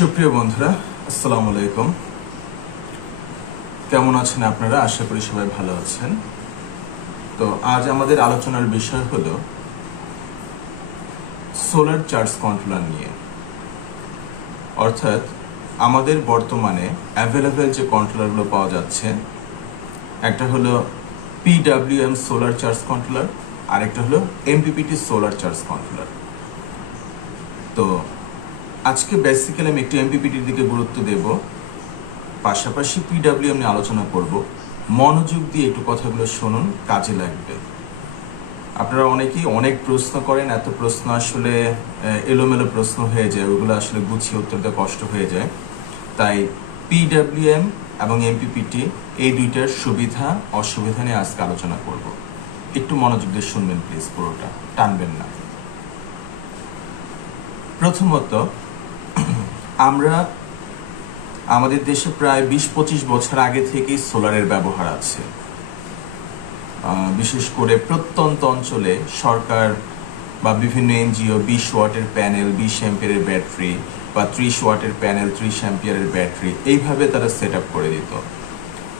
সুপ্রিয় বন্ধুরা, আসসালামু আলাইকুম। কেমন আছেন আপনারা? আশা করি সবাই ভালো আছেন। তো আজ আমাদের আলোচনার বিষয় হলো সোলার চার্জ কন্ট্রোলার নিয়ে। অর্থাৎ আমাদের বর্তমানে অ্যাভেলেবেল যে কন্ট্রোলারগুলো পাওয়া যাচ্ছে, একটা হলো PWM সোলার চার্জ কন্ট্রোলার, আরেকটা হলো MPPT সোলার চার্জ কন্ট্রোলার। তো আজকে বেসিক্যালি আমি একটু MPPTর দিকে গুরুত্ব দেব, পাশাপাশি PWM নিয়ে আলোচনা করব। মনোযোগ দিয়ে একটু কথাগুলো শুনুন, কাজে লাগবে। আপনারা অনেকেই অনেক প্রশ্ন করেন, এত প্রশ্ন আসলে এলোমেলো প্রশ্ন হয়ে যায়, ওগুলো আসলে গুছিয়ে উত্তর দেওয়া কষ্ট হয়ে যায়। তাই PWM এবং MPPT এই দুইটার সুবিধা অসুবিধা নিয়ে আজকে আলোচনা করব। একটু মনোযোগ দিয়ে শুনবেন প্লিজ, পুরোটা টানবেন না। প্রথমত, আমরা আমাদের দেশে প্রায় 20-25 বছর আগে থেকেই সোলারের ব্যবহার আছে। বিশেষ করে প্রত্যন্ত অঞ্চলে সরকার বা বিভিন্ন NGO 20 ওয়াটের প্যানেল, 20 অ্যাম্পিয়ারের ব্যাটারি বা 30 ওয়াটের প্যানেল, 30 অ্যাম্পিয়ারের ব্যাটারি এইভাবে তারা সেট আপ করে দিত।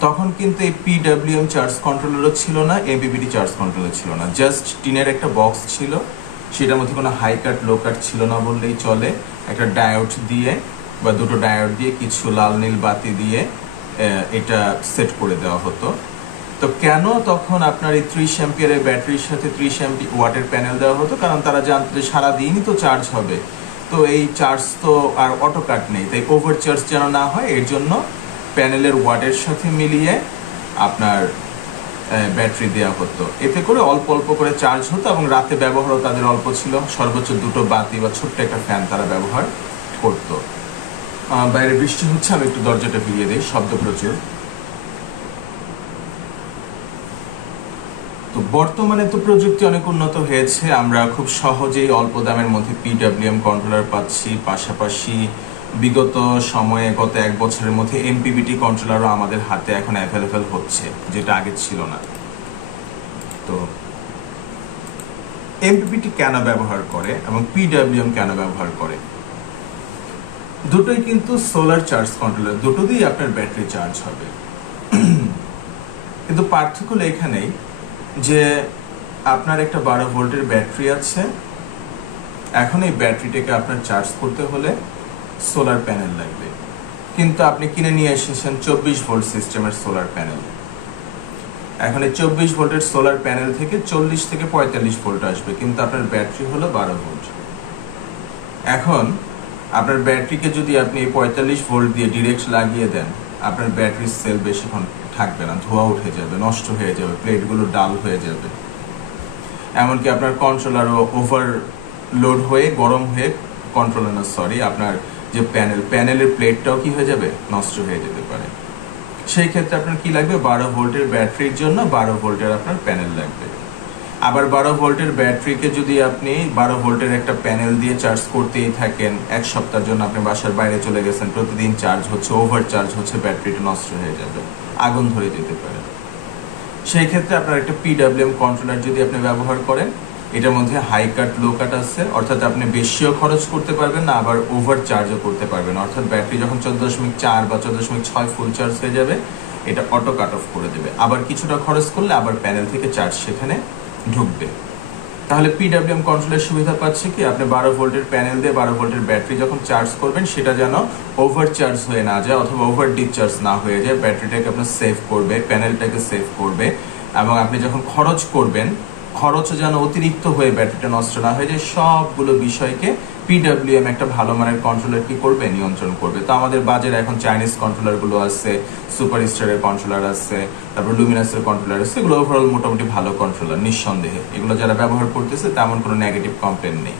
তখন কিন্তু এই PWM চার্জ কন্ট্রোলারও ছিল না, MPPT চার্জ কন্ট্রোলার ছিল না, জাস্ট টিনের একটা বক্স ছিল, সেটার মধ্যে কোনো হাই কাট লো কাট ছিল না বললেই চলে। একটা ডায়োড দিয়ে বা দুটো ডায়োড দিয়ে কিছু লাল নীল বাতি দিয়ে এটা সেট করে দেওয়া হতো। তো কেন তখন আপনার এই 30 অ্যাম্পিয়ারের ব্যাটারির সাথে 30 ওয়াটের প্যানেল দেওয়া হতো? কারণ তারা জানতো যে সারাদিনই তো চার্জ হবে, তো এই চার্জ তো আর অটো কাট নেই, তাই ওভার চার্জ যেন না হয় এর জন্য প্যানেলের ওয়াটের সাথে মিলিয়ে আপনার ব্যাটারি দেওয়া হতো। এতে করে অল্প অল্প করে চার্জ হতো এবং রাতে ব্যবহারও তাদের অল্প ছিল, সর্বোচ্চ দুটো বাতি বা ছোট্ট একটা ফ্যান তারা ব্যবহার করতো। বাইরে বৃষ্টি হচ্ছে, আমি একটু দরজাটা ভিড়িয়ে দিই, শব্দ প্রচুর। তো বর্তমানে তো প্রযুক্তি অনেক উন্নত হয়েছে, আমরা খুব সহজেই অল্প দামের মধ্যে PWM কন্ট্রোলার পাচ্ছি। পাশাপাশি বিগত সময়ে গত 1 বছরের মধ্যে MPPT কন্ট্রোলারও আমাদের হাতে এখন অ্যাভেলেবেল হচ্ছে, যেটা আগে ছিল না। তো MPPT কেন ব্যবহার করে এবং PWM কেন ব্যবহার করে? দুটোই কিন্তু সোলার চার্জ কন্ট্রোলার, দুটো দিয়েই আপনার ব্যাটারি চার্জ হবে। কিন্তু পার্থক্য হলো এখানেই যে আপনার একটা 12 ভোল্টের ব্যাটারি আছে, এখন এই ব্যাটারিটাকে আপনার চার্জ করতে হলে সোলার প্যানেল লাগবে। কিন্তু আপনি কিনে নিয়ে এসেছেন 24 ভোল্ট সিস্টেমের সোলার প্যানেল। এখন এই 24 ভোল্টের সোলার প্যানেল থেকে 40 থেকে 45 ভোল্ট আসবে, কিন্তু আপনার ব্যাটারি হলো 12 ভোল্ট। এখন আপনার ব্যাটারিকে যদি আপনি এই 45 ভোল্ট দিয়ে ডিরেক্ট লাগিয়ে দেন, আপনার ব্যাটারির সেল বেশিক্ষণ থাকবে না, ধোঁয়া উঠে যাবে, নষ্ট হয়ে যাবে, প্লেটগুলো ডাল হয়ে যাবে। এমনকি আপনার কন্ট্রোলারও ওভারলোড হয়ে গরম হয়ে আপনার যে প্যানেলের প্লেটটাও কি হয়ে যাবে, নষ্ট হয়ে যেতে পারে। সেই ক্ষেত্রে আপনার কি লাগবে? 12 ভোল্টের ব্যাটারির জন্য 12 ভোল্টের আপনার প্যানেল লাগবে। আবার 12 ভোল্টের ব্যাটারিকে যদি আপনি 12 ভোল্টের একটা প্যানেল দিয়ে চার্জ করতেই থাকেন, 1 সপ্তাহের জন্য আপনি বাসার বাইরে চলে গেছেন, প্রতিদিন চার্জ হচ্ছে, ওভার চার্জ হচ্ছে, ব্যাটারিটা নষ্ট হয়ে যাবে, আগুন ধরে যেতে পারে। সেই ক্ষেত্রে আপনার একটা PWM কন্ট্রোলার যদি আপনি ব্যবহার করেন, এটার মধ্যে হাই কাট লো কাট আছে, অর্থাৎ আপনি বেশিও খরচ করতে পারবেন না, আবার ওভার চার্জও করতে পারবেন। অর্থাৎ ব্যাটারি যখন 14.4 বা 14.6 ফুল চার্জ হয়ে যাবে, এটা অটো কাট অফ করে দেবে। আবার কিছুটা খরচ করলে আবার প্যানেল থেকে চার্জ সেখানে ঢুকবে। তাহলে PWM কন্ট্রোলের সুবিধা পাচ্ছে কি, আপনি 12 ভোল্টের প্যানেল দিয়ে 12 ভোল্টের ব্যাটারি যখন চার্জ করবেন, সেটা যেন ওভার চার্জ হয়ে না যায় অথবা ওভার ডিসচার্জ না হয়ে যায়। ব্যাটারিটাকে আপনার সেভ করবে, প্যানেলটাকে সেভ করবে, এবং আপনি যখন খরচ করবেন, খরচও যেন অতিরিক্ত হয়ে ব্যাটারিটা নষ্ট না হয়ে যায়। সবগুলো বিষয়কে PWM একটা ভালো মানের কন্ট্রোলার কি করবে, নিয়ন্ত্রণ করবে। তো আমাদের বাজারে এখন চাইনিজ কন্ট্রোলারগুলো আছে, সুপার স্টারের কন্ট্রোলার আছে, তারপর লুমিনাসের কন্ট্রোলার আছে। এগুলো ওভারঅল মোটামুটি ভালো কন্ট্রোলার, নিঃসন্দেহে। এগুলো যারা ব্যবহার করতেছে তেমন কোনো নেগেটিভ কমপ্লেন নেই।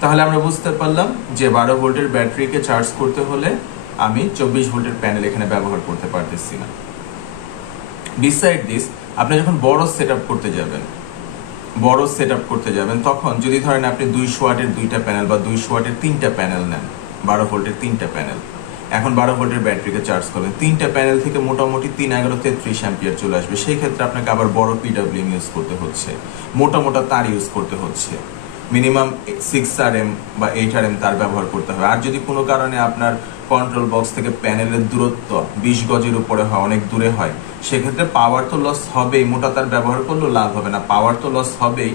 তাহলে আমরা বুঝতে পারলাম যে 12 ভোল্টের ব্যাটারিকে চার্জ করতে হলে আমি 24 ভোল্টের প্যানেল এখানে ব্যবহার করতে পারতেছি না। বিসাইড দিস, আপনি যখন বড় সেট আপ করতে যাবেন, তখন যদি ধরেন আপনি 200 ওয়াটের 2টা প্যানেল বা 200 ওয়াটের 3টা প্যানেল নেন, 12 ভোল্টের 3টা প্যানেল, এখন 12 ভোল্টের ব্যাটারিকে চার্জ করবেন, 3টা প্যানেল থেকে মোটামুটি 3-11-33 অ্যাম্পিয়ার চলে আসবে। সেই ক্ষেত্রে আপনাকে আবার বড় PWM ইউজ করতে হচ্ছে, মোটা মোটা তার ইউজ করতে হচ্ছে। মিনিমাম 6 RM বা 8 RM তার ব্যবহার করতে হবে। আর যদি কোনো কারণে আপনার কন্ট্রোল বক্স থেকে প্যানেলের দূরত্ব 20 গজের উপরে হয়, অনেক দূরে হয়, সেক্ষেত্রে পাওয়ার তো লস হবেই, মোটা তার ব্যবহার করলেও লাভ হবে না, পাওয়ার তো লস হবেই,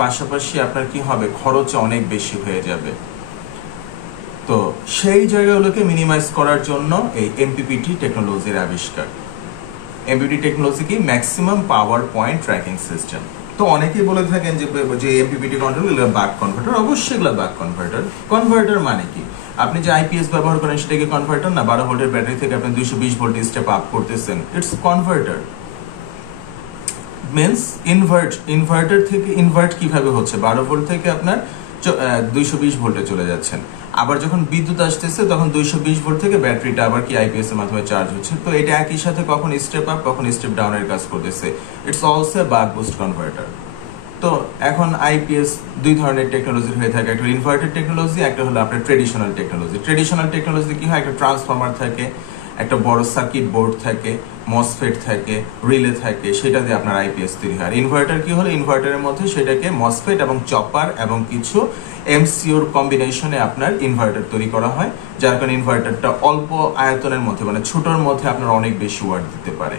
পাশাপাশি আপনার কি হবে, খরচ অনেক বেশি হয়ে যাবে। তো সেই জায়গাগুলোকে মিনিমাইজ করার জন্য এই এমপিপিটি টেকনোলজির আবিষ্কার। এমপিপিটি টেকনোলজি কি, maximum power point tracking system. তো অনেকেই বলে থাকেন যে এমপিপিটি কন্ট্রোল, এগুলো বাক কনভার্টার। অবশ্যই এগুলো বাক কনভার্টার। কনভার্টার মানে কি, আপনি যে আইপিএস ব্যবহার করেন সেটাকে কনভার্টার না? 12 ভোল্টের ব্যাটারি থেকে আপনি 220 ভোল্ট স্টেপ আপ করতেছেন, ইটস কনভার্টার। মিনস ইনভার্টার থেকে ইনভার্ট কিভাবে হচ্ছে, 12 ভোল্ট থেকে আপনার 220 ভোল্টে চলে যাচ্ছেন। আবার যখন বিদ্যুৎ আসতেছে তখন 220 ভোল্ট থেকে ব্যাটারিটা আবার কি আইপিএস এর মাধ্যমে চার্জ হচ্ছে। তো এটা একই সাথে কখন স্টেপ আপ কখন স্টেপ ডাউনের কাজ করতেছে। ইটস অলসো এ বাক বুস্ট কনভার্টার। তো এখন আইপিএস দুই ধরনের টেকনোলজি হয়ে থাকে, একটা ইনভার্টার টেকনোলজি, একটা হলো আপনার ট্রেডিশনাল টেকনোলজি। ট্রেডিশনাল টেকনোলজি কি হয়, একটা ট্রান্সফরমার থাকে, একটা বড় সার্কিট বোর্ড থাকে, মসফেট থাকে, রিলে থাকে, সেটা দিয়ে আপনার আইপিএস তৈরি হয়। আর ইনভার্টার কি হলো, ইনভার্টারের মধ্যে সেটাকে মসফেট এবং চপার এবং কিছু এমসিওর কম্বিনেশনে আপনার ইনভার্টার তৈরি করা হয়, যার কারণে ইনভার্টারটা অল্প আয়তনের মধ্যে, মানে ছোটোর মধ্যে আপনার অনেক বেশি ওয়াট দিতে পারে।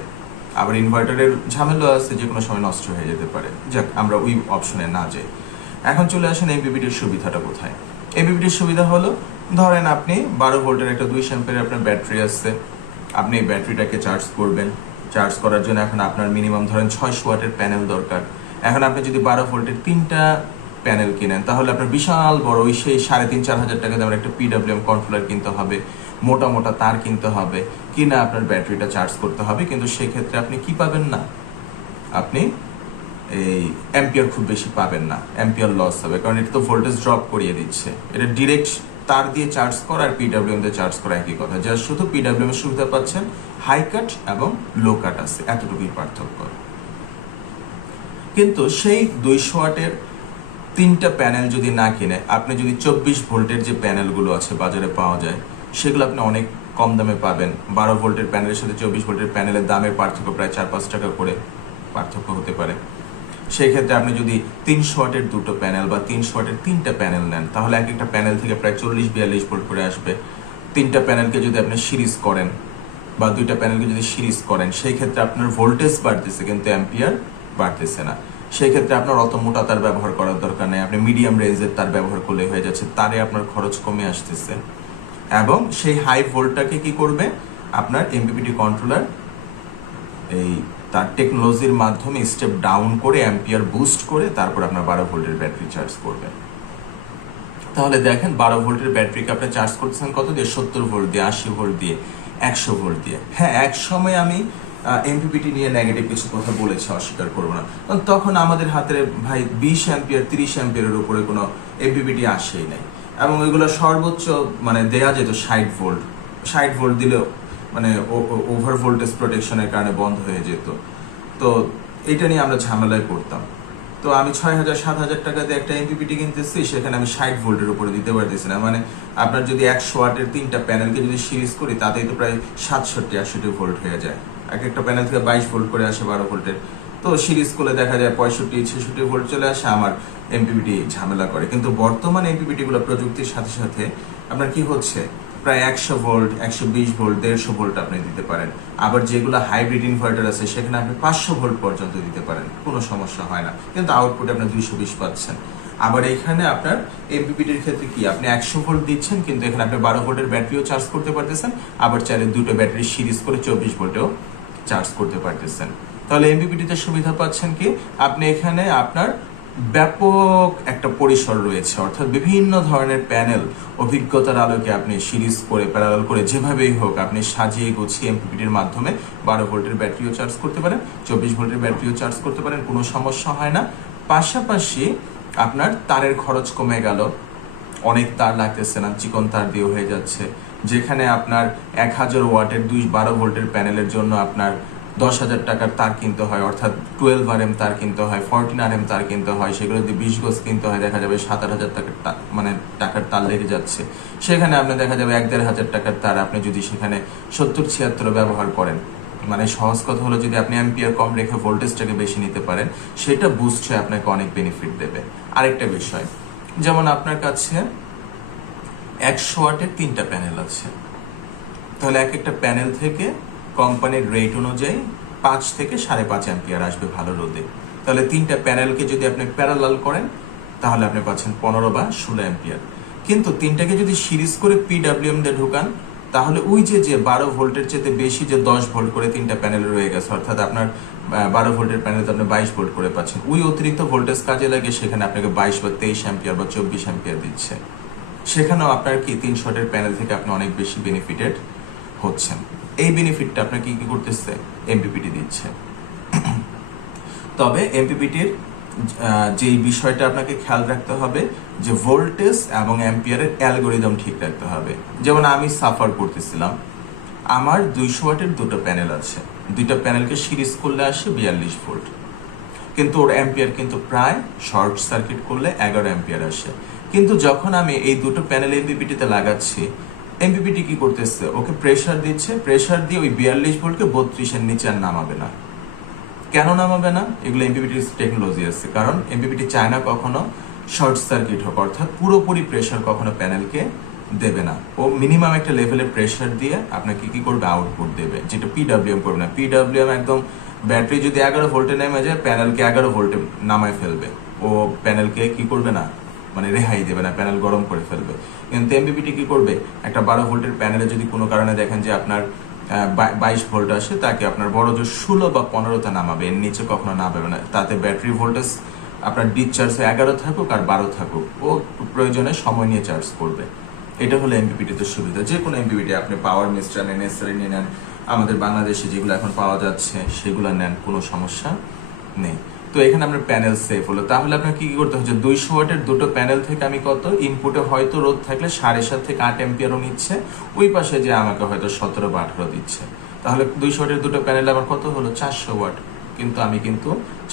আবার ইনভার্টারের ঝামেলা আছে, যে কোনো সময় নষ্ট হয়ে যেতে পারে। যাক, আমরা ওই অপশনে না যাই। এখন চলে আসেন এমপিপিটির সুবিধাটা কোথায়। এমপিপিটির সুবিধা হলো, ধরেন আপনি 12 ভোল্টের একটা 2 অ্যাম্পিয়ারের আপনার ব্যাটারি আছে, আপনি এই ব্যাটারিটাকে চার্জ করবেন। চার্জ করার জন্য এখন আপনার মিনিমাম ধরেন 600 ওয়াটের প্যানেল দরকার। এখন আপনি যদি 12 ভোল্টের 3টা প্যানেল কিনেন, তাহলে আপনার বিশাল বড় ওই সেই 3,500-4 হাজার টাকা দামের একটা পিডব্লিউএম কন্ট্রোলার কিনতে হবে, মোটা মোটা তার কিনতে হবে, কিনা আপনার ব্যাটারিটা চার্জ করতে হবে। কিন্তু সেক্ষেত্রে আপনি কি পাবেন না, আপনি এই অ্যাম্পিয়ার খুব বেশি পাবেন না, অ্যাম্পিয়ার লস হবে, কারণ এটা তো ভোল্টেজ ড্রপ করিয়ে দিচ্ছে। এটা ডিরেক্ট তার দিয়ে চার্জ করা আর পিডব্লিউএম দিয়ে চার্জ করা একই কথা, যা শুধু পিডব্লিউএম এর সুবিধা পাচ্ছেন, হাই কাট এবং লো কাট আছে, এতটুকুই পার্থক্য। কিন্তু সেই 200 ওয়াটের 3টা প্যানেল যদি না কিনে, আপনি যদি 24 ভোল্টের যে প্যানেলগুলো আছে বাজারে পাওয়া যায়, সেগুলো আপনি অনেক কম দামে পাবেন। 12 ভোল্টের প্যানেলের সাথে 24 ভোল্টের প্যানেলের দামের পার্থক্য প্রায় 4-5 টাকা করে পার্থক্য হতে পারে। সেই ক্ষেত্রে আপনি যদি 300 ওয়াটের 2টো প্যানেল বা 300 ওয়াটের 3টা প্যানেল নেন, তাহলে এক একটা প্যানেল থেকে প্রায় 40-42 ভোল্ট করে আসবে। 3টা প্যানেলকে যদি আপনি সিরিজ করেন বা 2টা প্যানেলকে যদি সিরিজ করেন, সেই ক্ষেত্রে আপনার ভোল্টেজ বাড়তেছে কিন্তু অ্যাম্পিয়ার বাড়তেছে না। সেই ক্ষেত্রে আপনার অত মোটা তার ব্যবহার করার দরকার নেই, আপনি মিডিয়াম রেঞ্জের তার ব্যবহার করলে হয়ে যাচ্ছে, তারে আপনার খরচ কমে আসতেছে। এবং সেই হাই ভোল্টটাকে কি করবে, আপনার এমপিপিটি কন্ট্রোলার এই তার টেকনোলজির মাধ্যমে স্টেপ ডাউন করে অ্যাম্পিয়ার বুস্ট করে তারপর আপনার 12 ভোল্টের ব্যাটারি চার্জ করবে। তাহলে দেখেন 12 ভোল্টের ব্যাটারিকে আপনি চার্জ করতেছেন কত দিয়ে, 70 ভোল্ট দিয়ে, 80 ভোল্ট দিয়ে, 100 ভোল্ট দিয়ে। হ্যাঁ, এক সময় আমি এমপিপিটি নিয়ে নেগেটিভ কিছু কথা বলেছি, অস্বীকার করবো না, কারণ তখন আমাদের হাতে ভাই 20 অ্যাম্পিয়ার 30 অ্যাম্পিয়ারের উপরে কোনো এমপিপিটি আসেই নাই, এবং ওইগুলো সর্বোচ্চ মানে দেয়া যেত 60 ভোল্ট। 60 ভোল্ট দিলেও মানে ওভার ভোল্টেজ প্রোটেকশনের কারণে বন্ধ হয়ে যেত। তো এটা নিয়ে আমরা ঝামেলায় পড়তাম। তো আমি 6,000-7,000 টাকা দিয়ে একটা এমপিপিটি কিনতেছি, সেখানে আমি 60 ভোল্টের উপরে দিতে পারতেছি না। মানে আপনার যদি 100 ওয়াটের 3টা প্যানেলকে যদি সিরিজ করি, তাতেই তো প্রায় 67-68 ভোল্ট হয়ে যায়। এক একটা প্যানেল থেকে 22 ভোল্ট করে আসে 12 ভোল্টের। তো সিরিজ করলে দেখা যায় 65-66 ভোল্ট চলে আসে, আমার এমপিপিটি ঝামেলা করে। কিন্তু বর্তমান এমপিপিটি গুলো প্রযুক্তির সাথে সাথে আপনার কি হচ্ছে, প্রায় 100 ভোল্ট, 120 ভোল্ট, 150 ভোল্ট আপনি দিতে পারেন। আবার যেগুলো হাইব্রিড ইনভার্টার আছে, সেখানে আপনি 500 ভোল্ট পর্যন্ত দিতে পারেন, কোনো সমস্যা হয় না, কিন্তু আউটপুটে আপনি 220 পাচ্ছেন। আবার এখানে আপনার এমপিপিটির ক্ষেত্রে কি, আপনি 100 ভোল্ট দিচ্ছেন, কিন্তু এখানে আপনি 12 ভোল্টের ব্যাটারিও চার্জ করতে পারতেছেন, আবার চাইলে 2টো ব্যাটারি সিরিজ করে 24 ভোল্টেও চার্জ করতে পারতেছেন। তাহলে এমপিপিটিতে সুবিধা পাচ্ছেন কি, আপনি এখানে আপনার ব্যাপক একটা পরিসর রয়েছে, অর্থাৎ বিভিন্ন ধরনের প্যানেল অভিজ্ঞতার আলোকে আপনি সিরিজ করে প্যারালাল করে যেভাবেই হোক আপনি সাজিয়ে গুছিয়ে এমপিপিটির মাধ্যমে 12 ভোল্টের ব্যাটারিও চার্জ করতে পারেন, 24 ভোল্টের ব্যাটারিও চার্জ করতে পারেন, কোনো সমস্যা হয় না। পাশাপাশি আপনার তারের খরচ কমে গেল, অনেক তার লাগতেছে না, চিকন তার দিয়ে হয়ে যাচ্ছে। যেখানে আপনার 1000 ওয়াটের 12 ভোল্টের প্যানেলের জন্য আপনার 10,000 টাকার তার কিনতে হয়, অর্থাৎ 12 RM তার কিনতে হয়, 14 RM তার কিনতে হয়, সেগুলো যদি 20 গজ কিনতে হয়, দেখা যাবে 7,000 টাকার মানে টাকার তার লেগে যাচ্ছে। সেখানে আপনি দেখা যাবে 1,500 টাকার তার আপনি যদি সেখানে 70-76 ব্যবহার করেন, মানে সহজ কথা হলো, যদি আপনি অ্যাম্পিয়ার কম রেখে ভোল্টেজটাকে বেশি নিতে পারেন, সেটা বুস্ট হয়ে আপনাকে অনেক বেনিফিট দেবে। আরেকটা বিষয়, যেমন আপনার কাছে 100 ওয়াটের 3টা প্যানেল আছে, তাহলে এক একটা প্যানেল থেকে কোম্পানির রেট অনুযায়ী 5 থেকে 5.5 অ্যাম্পিয়ার আসবে ভালো রোদে। তাহলে 3টা প্যানেলকে যদি আপনি প্যারালাল করেন তাহলে আপনি পাচ্ছেন 15 বা 16 অ্যাম্পিয়ার। কিন্তু 3টাকে যদি সিরিজ করে পিডব্লিউএম দিয়ে ঢুকান তাহলে ওই যে 12 ভোল্টের চেয়ে বেশি যে 10 ভোল্ট করে 3টা প্যানেল রয়ে গেছে, অর্থাৎ আপনার 12 ভোল্টের প্যানেল আপনি 22 ভোল্ট করে পাচ্ছেন, ওই অতিরিক্ত ভোল্টেজ কাজে লাগে সেখানে আপনাকে 22 বা 23 অ্যাম্পিয়ার বা 24 অ্যাম্পিয়ার দিচ্ছে। সেখানেও আপনার কি 300 ওয়াটের প্যানেল থেকে আপনি অনেক বেশি বেনিফিটেড হচ্ছেন। এই বেনিফিটটা আপনাকে কি করতেছে? এমপিপিটি দিচ্ছে। তবে এমপিপিটির যেই বিষয়টা আপনাকে খেয়াল রাখতে হবে যে ভোল্টেজ এবং অ্যাম্পিয়ারের অ্যালগোরিদম ঠিক রাখতে হবে। যেমন আমি সাফার করতেছিলাম, আমার 200 ওয়াটের দুটো প্যানেল আছে, দুইটা প্যানেলকে সিরিজ করলে আসে 42 ভোল্ট, কিন্তু ওর অ্যাম্পিয়ার কিন্তু প্রায় শর্ট সার্কিট করলে 11 অ্যাম্পিয়ার আসে। কিন্তু যখন আমি এই দুটো প্যানেল এমপিপিটিতে লাগাচ্ছি, এমপিপিটি কি করতেছে? ওকে প্রেসার দিচ্ছে, প্রেসার দিয়ে ওই 42 ভোল্টকে 32-এর নিচে আর নামাবে না। কেন নামাবে না? এগুলো এমপিপিটির টেকনোলজি আছে, কারণ এমপিপিটি চায় না কখনো শর্ট সার্কিট হোক, অর্থাৎ পুরোপুরি প্রেসার কখনো প্যানেলকে দেবে না। ও মিনিমাম একটা লেভেলে প্রেসার দিয়ে আপনাকে কি করবে? আউটপুট দেবে, যেটা পিডব্লিউএম করবে না। পিডব্লিউএম একদম ব্যাটারি যদি 11 ভোল্টে নেমে যায় প্যানেলকে 11 ভোল্টে নামায় ফেলবে, ও প্যানেলকে কি করবে না, মানে রেহাই দেবে না, প্যানেল গরম করে ফেলবে। কিন্তু এমপিপিটি কি করবে? একটা 12 ভোল্টের প্যানেলে যদি কোনো কারণে দেখেন যে আপনার 22 ভোল্ট আসে, তাকে আপনার বড় জোর 16 বা 15তে নামাবে, এর নিচে কখনো নামাবে না। তাতে ব্যাটারি ভোল্টেজ আপনার ডিসচার্জ 11 থাকুক আর 12 থাকুক, ও প্রয়োজনে সময় নিয়ে চার্জ করবে। এটা হলো এমপিপিটিতে সুবিধা। যে কোনো এমপিপিটি আপনি পাওয়ার মিস্টার নেন, এসআরএন নেন, আমাদের বাংলাদেশে যেগুলো এখন পাওয়া যাচ্ছে সেগুলো নেন, কোনো সমস্যা নেই। তো এখানে আপনার প্যানেল সেফ হলো। তাহলে আপনার কি করতে হচ্ছে? 200 ওয়াটের দুটো প্যানেল থেকে আমি কত ইনপুটে হয়তো রোধ থাকলে 7.5 থেকে 8 অ্যাম্পিয়ারও নিচ্ছে, ওই পাশে যে আমাকে হয়তো 17 বা 18 দিচ্ছে। তাহলে 200 ওয়াটের দুটো প্যানেল আমার কত হলো? 400 ওয়াট। কিন্তু আমি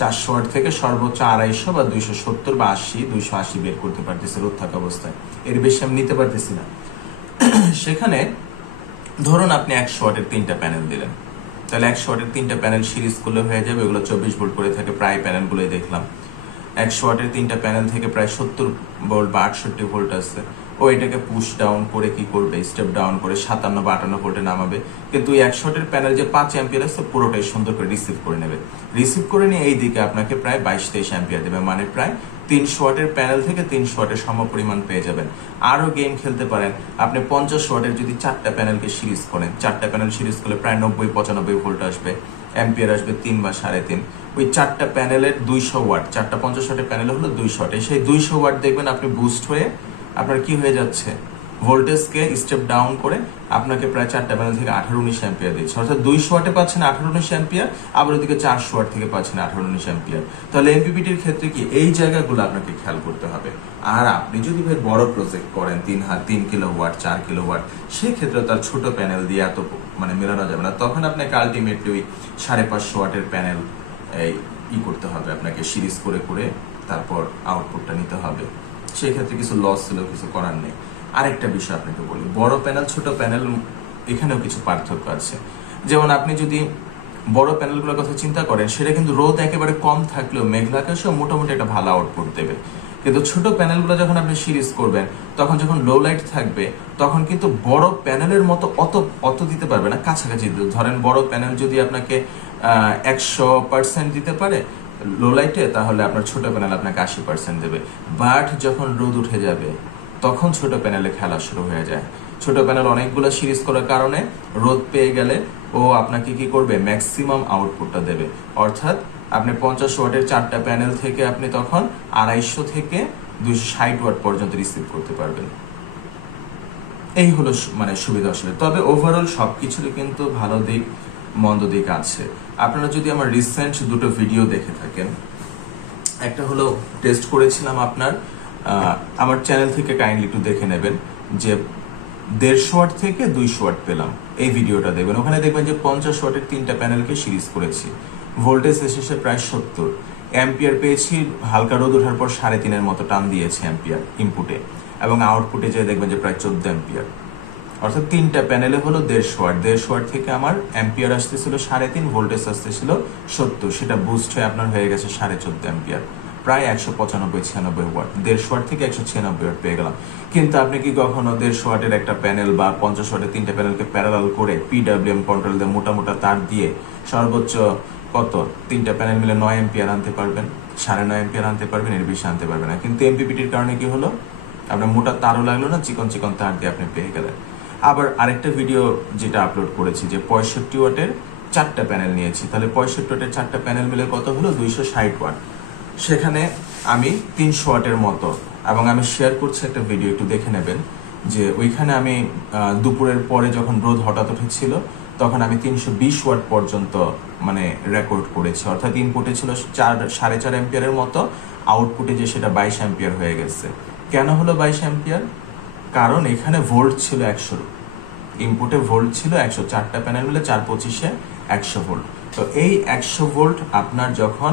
400 ওয়াট থেকে সর্বোচ্চ 250 বা 270 বা 80, 280 বের করতে পারতেছি রোধ থাকা অবস্থায়। এর বেশি আমি নিতে পারতেছি না। সেখানে ধরুন আপনি 100 ওয়াটের 3টা প্যানেল দিলেন, তাহলে 100 ওয়াটের 3টা প্যানেল সিরিজ করলে হয়ে যাবে, ওগুলো 24 ভোল্ট করে থাকে, প্রায় প্যানেলগুলোই দেখলাম। 100 ওয়াটের 3টা প্যানেল থেকে প্রায় 70 ভোল্ট বা 68 ভোল্ট আছে, ও এটাকে পুশ ডাউন করে কি করবে? স্টেপ ডাউন করে 57 বা 58 ভোল্টে নামাবে। কিন্তু এই 100 ওয়াটের প্যানেল যে 5 অ্যাম্পিয়ার আছে পুরোটাই সুন্দর করে রিসিভ করে নেবে। রিসিভ করে নিয়ে এই দিকে আপনাকে প্রায় 22-23 অ্যাম্পিয়ার দেবে, মানে প্রায় 300 ওয়াটের প্যানেল থেকে 300 ওয়াটের সমপরিমাণ পেয়ে যাবেন। আরও গেম খেলতে পারেন, আপনি 50 ওয়াটের যদি 4টা প্যানেলকে সিরিজ করেন, 4টা প্যানেল সিরিজ করলে প্রায় 90-95 ভোল্ট আসবে, অ্যাম্পিয়ার আসবে 3 বা 3.5। ওই 4টা প্যানেলের 200 ওয়াট, 4টা 50 ওয়াটের প্যানেল হলো 200 ওয়াট। সেই 200 ওয়াট দেখবেন আপনি বুস্ট হয়ে আপনার কি হয়ে যাচ্ছে? ভোল্টেজকে স্টেপ ডাউন করে আপনাকে প্রায় 4টা প্যানেল থেকে 18-19 অ্যাম্পিয়ার দিচ্ছে, অর্থাৎ 200 ওয়াটে পাচ্ছেন 18-19 অ্যাম্পিয়ার, আবার ওদিকে 400 ওয়াট থেকে পাচ্ছেন 18-19 অ্যাম্পিয়ার। তাহলে এমপিপিটির ক্ষেত্রে কি এই জায়গাগুলো আপনাকে খেয়াল করতে হবে। আর আপনি যদি ভাই বড় প্রজেক্ট করেন 3 কিলোওয়াট 4 কিলোওয়াট, সেই ক্ষেত্রে তার ছোট প্যানেল দিয়ে এত মানে মেলানো যাবে না। তখন আপনাকে আলটিমেটলি ওই 550 ওয়াটের প্যানেল করতে হবে, আপনাকে সিরিজ করে করে তারপর আউটপুটটা নিতে হবে। সেই ক্ষেত্রে কিছু লস ছিল, কিছু করার নেই। আরেকটা বিষয় আপনাকে বলি, বড় প্যানেল ছোট প্যানেল এখানেও কিছু পার্থক্য আছে। যেমন আপনি যদি বড় প্যানেলগুলোর কথা চিন্তা করেন, সেটা কিন্তু রোদ একেবারে কম থাকলেও মেঘলা আকাশেও মোটামুটি একটা ভালো আউটপুট দেবে। কিন্তু ছোট প্যানেলগুলো যখন আপনি সিরিজ করবেন, তখন যখন লো লাইট থাকবে তখন কিন্তু বড় প্যানেলের মতো অত দিতে পারবে না, কাছাকাছি। ধরেন বড় প্যানেল যদি আপনাকে 100% দিতে পারে লো লাইটে, তাহলে আপনার ছোট প্যানেল আপনাকে 80% দেবে। বাট যখন রোদ উঠে যাবে তখন ছোট প্যানেলে খেলা শুরু হয়ে যায়। ছোট প্যানেল অনেকগুলো সিরিজ করার কারণে রোদ পেয়ে গেলে ও আপনাকে কি করবে? ম্যাক্সিমাম আউটপুটটা দেবে। অর্থাৎ আপনি 50 ওয়াটের 4টা প্যানেল থেকে আপনি তখন 250 থেকে 260 ওয়াট পর্যন্ত রিসিভ করতে পারবেন। এই হলো মানে সুবিধা অসুবিধা। তবে ওভারঅল সবকিছুরই কিন্তু ভালো দিক মন্দ দিক আছে। আপনারা যদি আমার রিসেন্ট দুটো ভিডিও দেখে থাকেন, একটা হলো টেস্ট করেছিলাম আপনার আমার চ্যানেল থেকে, কাইন্ডলি একটু দেখে নেবেন, যে 150 ওয়াট থেকে 200 ওয়াট পেলাম, এই ভিডিওটা দেখবেন। ওখানে দেখবেন যে 50 ওয়াটের 3টা প্যানেলকে সিরিজ করেছি, ভোল্টেজ এসেছে প্রায় 70 অ্যাম্পিয়ার পেয়েছি। হালকা রোদ ওঠার পর 3.5-এর মতো টান দিয়েছে অ্যাম্পিয়ার ইনপুটে, এবং আউটপুটে যে দেখবেন যে প্রায় 14 অ্যাম্পিয়ার। অর্থাৎ 3টা প্যানেলে হলো 150 ওয়াট। 150 ওয়াট থেকে আমার অ্যাম্পিয়ার আসতেছিল 3.5, ভোল্টেজ আসতেছিল 70, সেটা বুস্ট হয়ে আপনার হয়ে গেছে 14.5 অ্যাম্পিয়ার। প্রায় 195-96 ওয়াট, 150 ওয়াট থেকে 196 ওয়াট পেয়ে গেলাম। কিন্তু আপনি কি কখনো 150 ওয়াটের একটা প্যানেল বা 50 ওয়াটের 3টে প্যানেলকে প্যারালাল করে পিডব্লিউএম কন্ট্রোল দিয়ে মোটা মোটা তার দিয়ে সর্বোচ্চ কত 3টে প্যানেল মিলে 9 এম্পিয়ার আনতে পারবেন? 9.5 এম্পিয়ার আনতে পারবেন, এর বেশি আনতে পারবেন না। কিন্তু এমপিপিটির কারণে কি হলো, আপনার মোটা তারও লাগলো না, চিকন চিকন তার দিয়ে আপনি পেয়ে গেলেন। আবার আরেকটা ভিডিও যেটা আপলোড করেছি যে 65 ওয়াটের 4টা প্যানেল নিয়েছি, তাহলে 65 ওয়াটের 4টা প্যানেল মিলে কত হলো 260 ওয়াট। সেখানে আমি 300 ওয়াটের মতো, এবং আমি শেয়ার করছি একটা ভিডিও, একটু দেখে নেবেন যে ওইখানে আমি দুপুরের পরে যখন রোদ হঠাৎ উঠেছিল তখন আমি 320 ওয়াট পর্যন্ত মানে রেকর্ড করেছি, অর্থাৎ ইনপুটে ছিল 4.5 এম্পিয়ারের মতো, আউটপুটে যে সেটা 22 এম্পিয়ার হয়ে গেছে। কেন হলো 22 এম্পিয়ার? কারণ এখানে ভোল্ট ছিল 100, ইনপুটে ভোল্ট ছিল 100, 4টা প্যানেল মিলে 4-25-এ 100 ভোল্ট। তো এই 100 ভোল্ট আপনার যখন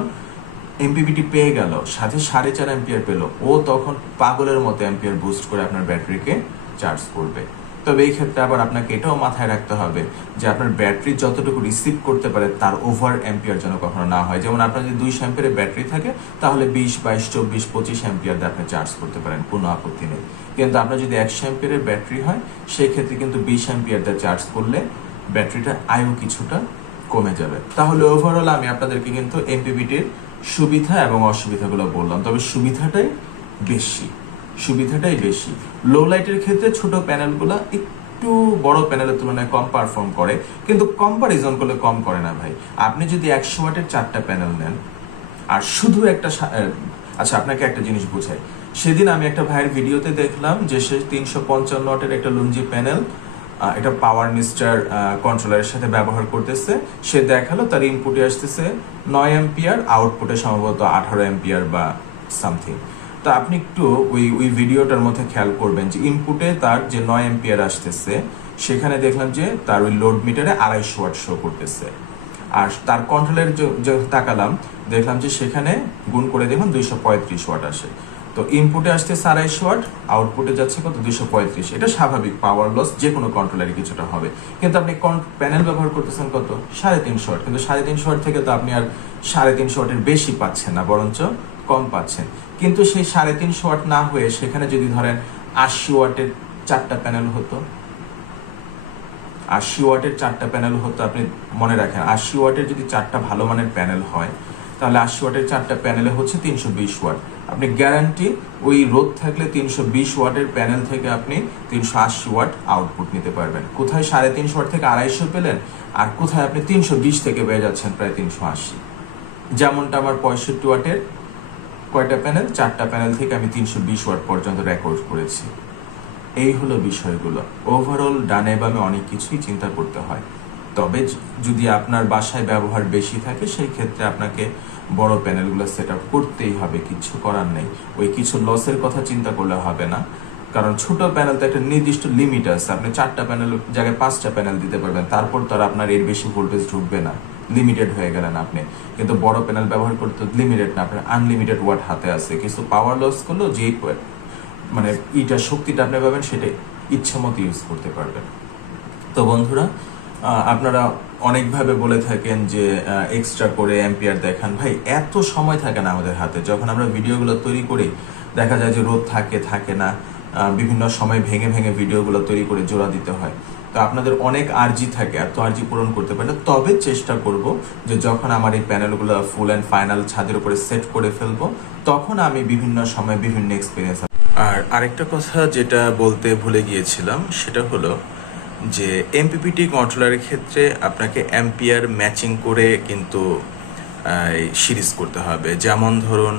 এমপিপিটি পেয়ে গেল, সাথে 4.5 এম্পিয়ার পেল, ও তখন পাগলের মতো এম্পিয়ার বুস্ট করে আপনার ব্যাটারিকে চার্জ করবে। তবে এই ক্ষেত্রে আবার আপনাকে এটাও মাথায় রাখতে হবে যে আপনার ব্যাটারি যতটুকু রিসিভ করতে পারে তার ওভার এম্পিয়ার যেন কখনো না হয়। যেমন আপনার যদি 200 এম্পিয়ারের ব্যাটারি থাকে তাহলে 20, 22, 24, 25 এম্পিয়ার দিয়ে আপনি চার্জ করতে পারেন, কোনো আপত্তি নেই। কিন্তু আপনার যদি 100 এম্পিয়ারের ব্যাটারি হয় সেই ক্ষেত্রে কিন্তু 20 এম্পিয়ার দিয়ে চার্জ করলে ব্যাটারিটার আয়ু কিছুটা কমে যাবে। তাহলে ওভারঅল আমি আপনাদেরকে কিন্তু এমপিপিটির সুবিধা এবং অসুবিধাগুলো বললাম, তবে সুবিধাটাই বেশি। লো লাইটের ক্ষেত্রে ছোট প্যানেলগুলো একটু বড় প্যানেলের তুলনায় কম পারফর্ম করে, কিন্তু কম্পারিজন করলে কম করে না ভাই। আপনি যদি 100 ওয়াটের 4টা প্যানেল নেন আর শুধু একটা আচ্ছা আপনাকে একটা জিনিস বুঝাই, সেদিন আমি একটা ভাইয়ের ভিডিওতে দেখলাম যে সে 355 ওয়াটের একটা লুঞ্জি প্যানেল এটা পাওয়ার মিস্টার কন্ট্রোলারের সাথে ব্যবহার করতেছে। সে দেখালো তার ইনপুটে আসতেছে 9 এম্পিয়ার, আউটপুটে সম্ভবত 18 এম্পিয়ার বা সামথিং। তো আপনি একটু ওই ভিডিওটার মধ্যে খেয়াল করবেন যে ইনপুটে তার যে 9 এম্পিয়ার আসতেছে সেখানে দেখলাম যে তার ওই লোড মিটারে 250 ওয়াট শো করতেছে, আর তার কন্ট্রোলের যে তাকালাম দেখলাম যে সেখানে গুণ করে দেখলাম 235 ওয়াট আসে। তো ইনপুটে আসছে 250 ওয়াট, আউটপুটে যাচ্ছে কত 235। এটা স্বাভাবিক, পাওয়ার লস যে কোনো কন্ট্রোলারে কিছুটা হবে। কিন্তু আপনি প্যানেল ব্যবহার করতেছেন কত 350 ওয়াট, কিন্তু 350 ওয়াট থেকে তো আপনি আর 350 ওয়াটের বেশি পাচ্ছেন না, বরঞ্চ কম পাচ্ছেন। কিন্তু সেই 350 ওয়াট না হয়ে সেখানে যদি ধরেন 80 ওয়াটের 4টা প্যানেল হতো, 80 ওয়াটের 4টা প্যানেল হতো, আপনি মনে রাখেন 80 ওয়াটের যদি 4টা ভালো মানের প্যানেল হয় তাহলে 80 ওয়াটের 4টা প্যানেলে হচ্ছে 320 ওয়াট। আপনি গ্যারান্টি ওই রোদ থাকলে 320 ওয়াটের প্যানেল থেকে আপনি 380 ওয়াট আউটপুট নিতে পারবেন। কোথায় 350 ওয়াট থেকে 250 পেলেন, আর কোথায় আপনি 320 থেকে পেয়ে যাচ্ছেন প্রায় 380। যেমনটা আমার 65 ওয়াটের কয়টা প্যানেল, 4টা প্যানেল থেকে আমি 320 ওয়াট পর্যন্ত রেকর্ড করেছি। এই হলো বিষয়গুলো। ওভারঅল ডানে বামে অনেক কিছুই চিন্তা করতে হয়, তবে যদি আপনার বাসায় ব্যবহার বেশি থাকে সেই ক্ষেত্রে আপনাকে বড় প্যানেলগুলো সেট আপ করতেই হবে, কিছু করার নেই। ওই কিছু লসের কথা চিন্তা করলে হবে না, কারণ ছোট প্যানেল তো একটা নির্দিষ্ট লিমিট আছে। আপনি 4টা প্যানেল জায়গায় 5টা প্যানেল দিতে পারবেন, তারপর তো আর আপনার এর বেশি ভোল্টেজ ঢুকবে না, লিমিটেড হয়ে গেলেন আপনি। কিন্তু বড় প্যানেল ব্যবহার করতে লিমিটেড না, আপনার আনলিমিটেড ওয়াট হাতে আছে। কিছু পাওয়ার লস করলেও যে মানে শক্তিটা আপনি পাবেন সেটা ইচ্ছা মতো ইউজ করতে পারবেন। তো বন্ধুরা, আপনারা অনেকভাবে বলে থাকেন যে এক্সট্রা করে অ্যাম্পিয়ার দেখান। ভাই এত সময় থাকে না আমাদের হাতে, যখন আমরা ভিডিওগুলো তৈরি করি দেখা যায় যে রোদ থাকে না, বিভিন্ন সময় ভেঙে ভেঙে ভিডিওগুলো তৈরি করে জোড়া দিতে হয়। তো আপনাদের অনেক আরজি থাকে, এত আরজি পূরণ করতে পারে না। তবে চেষ্টা করব যে যখন আমার এই প্যানেলগুলো ফুল অ্যান্ড ফাইনাল ছাদের উপরে সেট করে ফেলবো তখন আমি বিভিন্ন সময় বিভিন্ন এক্সপিরিয়েন্স। আর আরেকটা কথা যেটা বলতে ভুলে গিয়েছিলাম সেটা হলো যে এমপিপিটি কন্ট্রোলারের ক্ষেত্রে আপনাকে অ্যাম্পিয়ার ম্যাচিং করে কিন্তু সিরিজ করতে হবে। যেমন ধরুন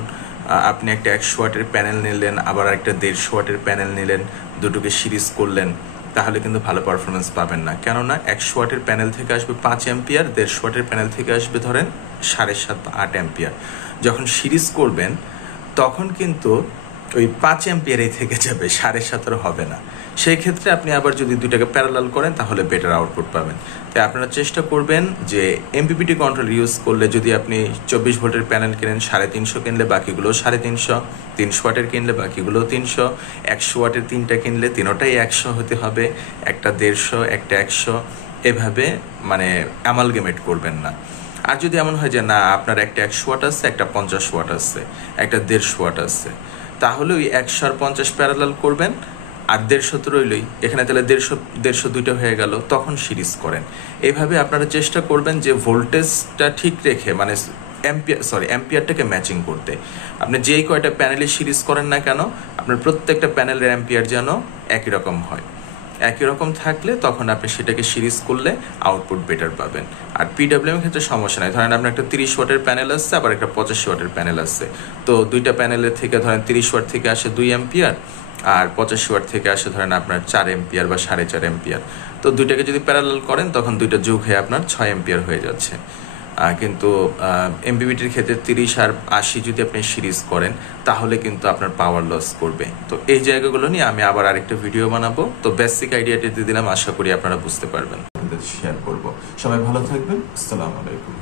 আপনি একটা 100 ওয়াটের প্যানেল নিলেন, আবার একটা 150 ওয়াটের প্যানেল নিলেন, দুটোকে সিরিজ করলেন, তাহলে কিন্তু ভালো পারফরমেন্স পাবেন না। কেননা 100 ওয়াটের প্যানেল থেকে আসবে 5 অ্যাম্পিয়ার, 150 ওয়াটের প্যানেল থেকে আসবে ধরেন 7.5 বা 8 অ্যাম্পিয়ার। যখন সিরিজ করবেন তখন কিন্তু ওই 5 অ্যাম্পিয়ারেই থেকে যাবে, 7.5 হবে না। সেই ক্ষেত্রে আপনি আবার যদি দুইটাকে প্যারালাল করেন তাহলে বেটার আউটপুট পাবেন। তাই আপনারা চেষ্টা করবেন যে এমপিপিটি কন্ট্রোল ইউজ করলে যদি আপনি 24 ভোল্টের প্যানেল কেনেন 350 কিনলে বাকিগুলো 350, 300 ওয়াটের কিনলে বাকিগুলো 300, 100 ওয়াটের 3টা কিনলে 3টাই 100 হতে হবে, একটা 150, একটা 100, এভাবে মানে অ্যামালগেমেট করবেন না। আর যদি এমন হয় যে না আপনার একটা 100 ওয়াট আছে, একটা 50 ওয়াট আছে, একটা 150 ওয়াট আছে, তাহলে ওই 100 আর 50 প্যারালাল করবেন, আর 150 তো রইলই, এখানে তাহলে 150 দুইটা হয়ে গেল, তখন সিরিজ করেন। এইভাবে আপনারা চেষ্টা করবেন যে ভোল্টেজটা ঠিক রেখে, মানে অ্যাম্পিয়ারটাকে ম্যাচিং করতে। আপনি যেই কয়টা প্যানেলে সিরিজ করেন না কেন, আপনার প্রত্যেকটা প্যানেলের অ্যাম্পিয়ার যেন একই রকম হয়। একই রকম থাকলে তখন আপনি সেটাকে সিরিজ করলে আউটপুট বেটার পাবেন। আর পিডাব্লিউএম ক্ষেত্রে সমস্যা নাই, ধরেন আপনার একটা 30 ওয়াটের প্যানেল আসছে, আবার একটা 85 ওয়াটের প্যানেল আসছে, তো দুইটা প্যানেলের থেকে ধরেন 30 ওয়াট থেকে আসে 2 অ্যাম্পিয়ার, আর 85 ওয়াট থেকে আসে ধরেন আপনার 4 অ্যাম্পিয়ার বা 4.5 অ্যাম্পিয়ার। তো দুইটাকে যদি প্যারালাল করেন তখন দুইটা যোগ হয়ে আপনার 6 অ্যাম্পিয়ার হয়ে যাচ্ছে। কিন্তু এমপিপিটির ক্ষেত্রে 30 আর 80 যদি আপনি সিরিজ করেন তাহলে কিন্তু আপনার পাওয়ার লস করবে। তো এই জায়গাগুলো নিয়ে আমি আবার আরেকটা ভিডিও বানাবো। তো বেসিক আইডিয়াটি দিয়ে দিলাম, আশা করি আপনারা বুঝতে পারবেন, শেয়ার করব। সবাই ভালো থাকবেন, আসসালামু আলাইকুম।